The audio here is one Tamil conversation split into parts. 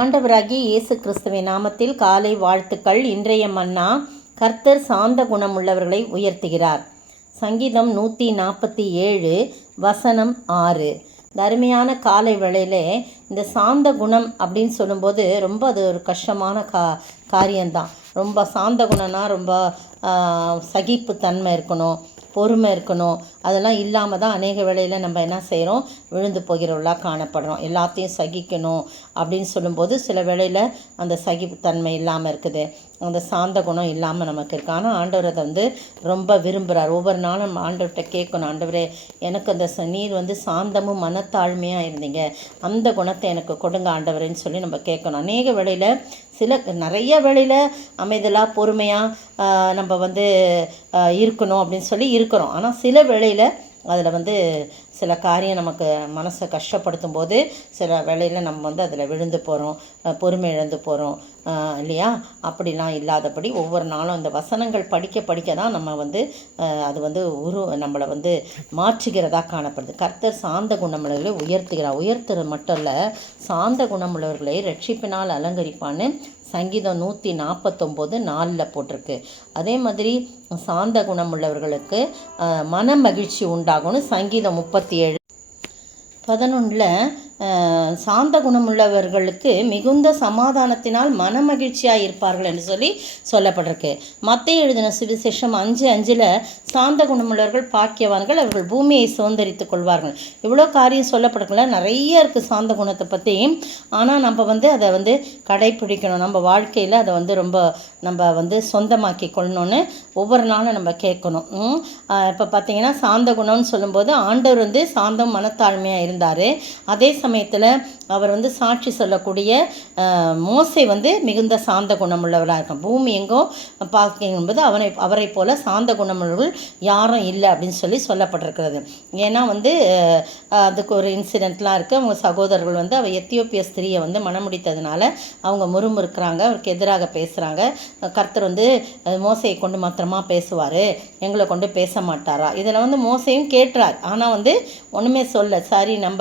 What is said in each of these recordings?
ஆண்டவராகிய இயேசு கிறிஸ்துவின் நாமத்தில் காலை வாழ்த்துக்கள். இன்றைய மன்னா, கர்த்தர் சாந்த குணமுள்ளவர்களை உயர்த்துகிறார். சங்கீதம் 147 வசனம் 6. இந்த அருமையான காலை வேளையிலே இந்த சாந்த குணம் அப்படின்னு சொல்லும்போது ரொம்ப அது ஒரு கஷ்டமான காரியம்தான். ரொம்ப சாந்த குணம்னா ரொம்ப சகிப்புத்தன்மை இருக்கணும், பொறுமை இருக்கணும். அதெல்லாம் இல்லாமல் தான் அநேக வேளையில் நம்ம என்ன செய்கிறோம், விழுந்து போகிறவர்களாக காணப்படுறோம். எல்லாத்தையும் சகிக்கணும் அப்படின்னு சொல்லும்போது சில வேளையில் அந்த சகிப்புத்தன்மை இல்லாமல் இருக்குது, அந்த சாந்த குணம் இல்லாமல் நமக்கு இருக்குது. ஆனால் ஆண்டவர் அதை ரொம்ப விரும்புகிறார். ஒவ்வொரு நாளும் ஆண்டவர்கிட்ட கேட்கணும், ஆண்டவரே எனக்கு அந்த நீர் சாந்தமும் மனத்தாழ்மையாக இருந்தீங்க, அந்த குணத்தை எனக்கு கொடுங்க ஆண்டவரேன்னு சொல்லி நம்ம கேட்கணும். அநேக வேளையில் நிறைய வேளையில் அமைதலாக பொறுமையாக நம்ம இருக்கணும் அப்படின்னு சொல்லி இருக்கிறோம். ஆனால் சில வேளையில் அதில் சில காரியம் நமக்கு மனசை கஷ்டப்படுத்தும் போது சில வேளையில் நம்ம அதில் விழுந்து போகிறோம், பொறுமை இழந்து போகிறோம் இல்லையா? அப்படிலாம் இல்லாதபடி ஒவ்வொரு நாளும் இந்த வசனங்கள் படிக்க தான் நம்ம அது நம்மளை மாற்றுகிறதா காணப்படுது. கர்த்தர் சாந்த குணமுள்ளவர்களை உயர்த்துகிறார். உயர்த்துறது மட்டும் இல்லை, சாந்த குணமுள்ளவர்களை ரட்சிப்பினால் அலங்கரிப்பான்னு சங்கீதம் 149:4 போட்டிருக்கு. அதே மாதிரி சாந்த குணமுள்ளவர்களுக்கு மன மகிழ்ச்சி உண்டாகும்னு சங்கீதம் 37:11 சாந்த குணமுள்ளவர்களுக்கு மிகுந்த சமாதானத்தினால் மன மகிழ்ச்சியாக இருப்பார்கள் என்று சொல்லி சொல்லப்பட்டிருக்கு. மத்தேயு எழுதின சுவிசேஷம் 5:5 சாந்த குணமுள்ளவர்கள் பாக்கியவான்கள், அவர்கள் பூமியை சுதந்தரித்துக் கொள்வார்கள். இவ்வளோ காரியம் சொல்லப்பட்டிருக்குல்ல, நிறைய இருக்குது சாந்த குணத்தை பற்றி. ஆனால் நம்ம அதை கடைப்பிடிக்கணும். நம்ம வாழ்க்கையில் அதை ரொம்ப நம்ம சொந்தமாக்கி கொள்ளணும்னு ஒவ்வொரு நாளும் நம்ம கேட்கணும். இப்போ பார்த்தீங்கன்னா சாந்த குணம்னு சொல்லும்போது ஆண்டவர் சாந்தம் மனத்தாழ்மையாக இருந்தார். அதே சமயத்தில் அவர் சாட்சி சொல்லக்கூடிய மோசே மிகுந்த சாந்த குணமுள்ளவராக இருக்கும். பூமி எங்கோ பார்க்கும்போது அவரை போல சாந்த குணமுள்ளவர்கள் யாரும் இல்லை அப்படின்னு சொல்லப்பட்டிருக்கிறது. ஏன்னா அதுக்கு ஒரு இன்சிடெண்ட்லாம் இருக்குது. அவங்க சகோதரர்கள் அவள் எத்தியோப்பிய ஸ்திரியை மணமுடித்ததுனால அவங்க முறுமுறுக்கிறாங்க, அவருக்கு எதிராக பேசுகிறாங்க. கர்த்தர் மோசையை கொண்டு மாத்திரமா பேசுவார், எங்களை கொண்டு பேச மாட்டாரா? இதில் மோசையும் கேட்டுறார். ஆனால் ஒன்றுமே சொல்ல, சரி நம்ம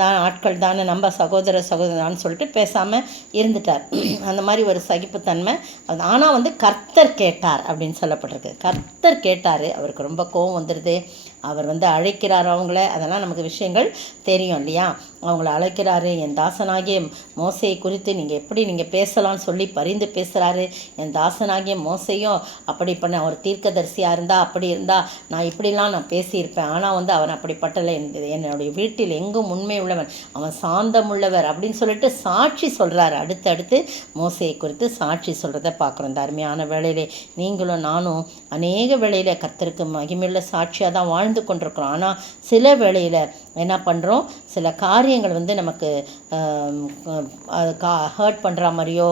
தான் ஆட்கள் தானே, நம்ம சகோதரன் சொல்லிட்டு பேசாமல் இருந்துட்டார். அந்த மாதிரி ஒரு சகிப்புத்தன்மை. ஆனால் கர்த்தர் கேட்டார் அப்படின்னு சொல்லப்பட்டிருக்கு. கர்த்தர் கேட்டார், அவருக்கு ரொம்ப கோபம் வந்துடுது. அவர் அழைக்கிறார் அவங்கள, அதெல்லாம் நமக்கு விஷயங்கள் தெரியும் இல்லையா? அவங்கள அழைக்கிறாரு. என் தாசனாகிய மோசையை குறித்து நீங்கள் பேசலாம்னு சொல்லி பரிந்து பேசுகிறாரு. என் தாசனாகிய மோசையும் அப்படி பண்ண ஒரு தீர்க்கதரிசியாக இருந்தால், அப்படி இருந்தால் நான் இப்படிலாம் நான் பேசியிருப்பேன். ஆனால் அவன் அப்படிப்பட்டல, என்னுடைய வீட்டில் எங்கும் உண்மை உள்ளவன், அவன் சாந்தம் உள்ளவர் அப்படின்னு சொல்லிட்டு சாட்சி சொல்கிறாரு. அடுத்தடுத்து மோசையை குறித்து சாட்சி சொல்கிறத பார்க்குறோம். இந்த அருமையான வேளையிலே நீங்களும் நானும் அநேக வேளையில் கர்த்தருக்கு மகிமையுள்ள சாட்சியாக தான் வாழ்ந்து கொண்டிருக்கிறோம். ஆனால் சில வேளையில் என்ன பண்ணுறோம், சில காரியங்கள் நமக்கு ஹர்ட் பண்ணுற மாதிரியோ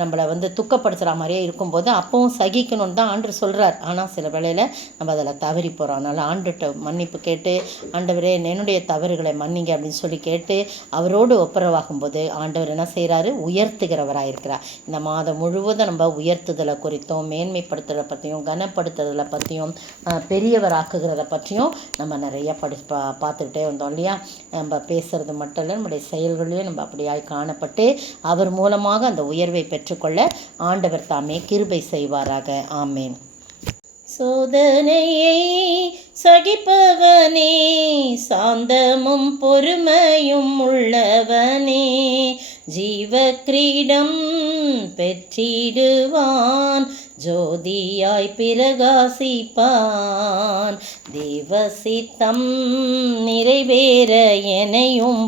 நம்மளை துக்கப்படுத்துகிற மாதிரியோ இருக்கும்போது அப்பவும் சகிக்கணும்னு தான் ஆண்டவர் சொல்கிறார். ஆனால் சில வேளையில் நம்ம அதில் தவறி போகிறோம். அதனால் ஆண்டுகிட்ட மன்னிப்பு கேட்டு, ஆண்டவரே என்னுடைய தவறுகளை மன்னிங்க அப்படின்னு சொல்லி கேட்டு அவரோடு ஒப்புரவாகும்போது ஆண்டவர் என்ன செய்கிறாரு, உயர்த்துகிறவராக இருக்கிறார். இந்த மாதம் முழுவதும் நம்ம உயர்த்துதலை குறித்தும், மேன்மைப்படுத்துதலை பற்றியும், கனப்படுத்துதலை பற்றியும், பெரியவராக்குகிறத பற்றியும் நம்ம நிறைய பார்த்துக்கிட்டே வந்தோம் இல்லையா? நம்ம பேசுறது மட்டும் இல்லை, நம்முடைய செயல்களையும் நம்ம அப்படியாய் காணப்பட்டு அவர் மூலமாக அந்த உயர்வை பெற்றுக்கொள்ள ஆண்டவர் தாமே கிருபை செய்வாராக. ஆமேன். சோதனையை சகிப்பவனே, சாந்தமும் பொறுமையும் உள்ளவனே, ஜீவ கிரீடம் பெற்றிடுவான், ஜோதியாய் பிரகாசிப்பான், தேவ சித்தம் நிறைவேற எனையும்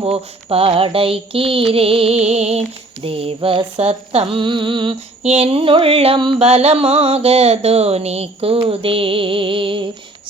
படைக்கிறேன், தேவ சத்தம் என்னுள்ளம் பலமாக தோனிக்குதே.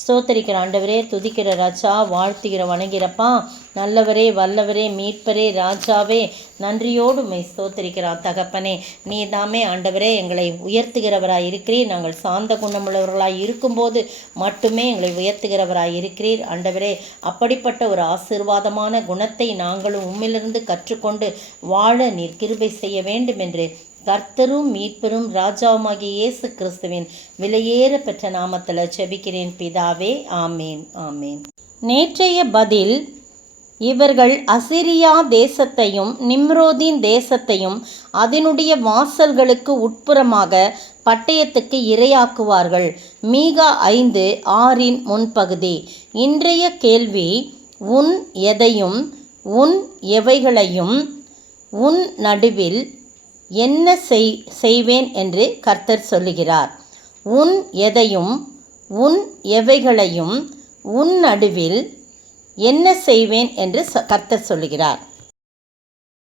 ஸ்தோத்தரிக்கிற ஆண்டவரே, துதிக்கிற ராஜா, வாழ்த்துகிற வணங்கிறப்பா, நல்லவரே, வல்லவரே, மீட்பரே, ராஜாவே, நன்றியோடு உம்மை ஸ்தோத்தரிக்கிறார் தகப்பனே. நீ தாமே ஆண்டவரே எங்களை உயர்த்துகிறவராய் இருக்கிறீர். நாங்கள் சாந்த குணமுள்ளவர்களாய் இருக்கும்போது மட்டுமே எங்களை உயர்த்துகிறவராய் இருக்கிறீர் ஆண்டவரே. அப்படிப்பட்ட ஒரு ஆசீர்வாதமான குணத்தை நாங்களும் உம்மிலிருந்து கற்றுக்கொண்டு வாழ நீர் கிருபை செய்ய வேண்டும் என்று கர்த்தரும் மீட்பெரும் ராஜாவுமாகிய இயேசு கிறிஸ்துவின் விலையேற பெற்ற நாமத்தில் ஜெபிக்கிறேன் பிதாவே. ஆமேன், ஆமேன். நேற்றைய பதில், இவர்கள் அசிரியா தேசத்தையும் நிம்ரோதின் தேசத்தையும் அதனுடைய வாசல்களுக்கு உட்புறமாக பட்டயத்துக்கு இரையாக்குவார்கள். மீகா 5:6 முன்பகுதி. இன்றைய கேள்வி: உன் எதையும் உன் எவைகளையும் உன் நடுவில் என்ன செய்வேன் என்று கர்த்தர் சொல்லுகிறார். உன் எதையும் உன் எவைகளையும் உன் நடுவில் என்ன செய்வேன் என்று கர்த்தர் சொல்லுகிறார்.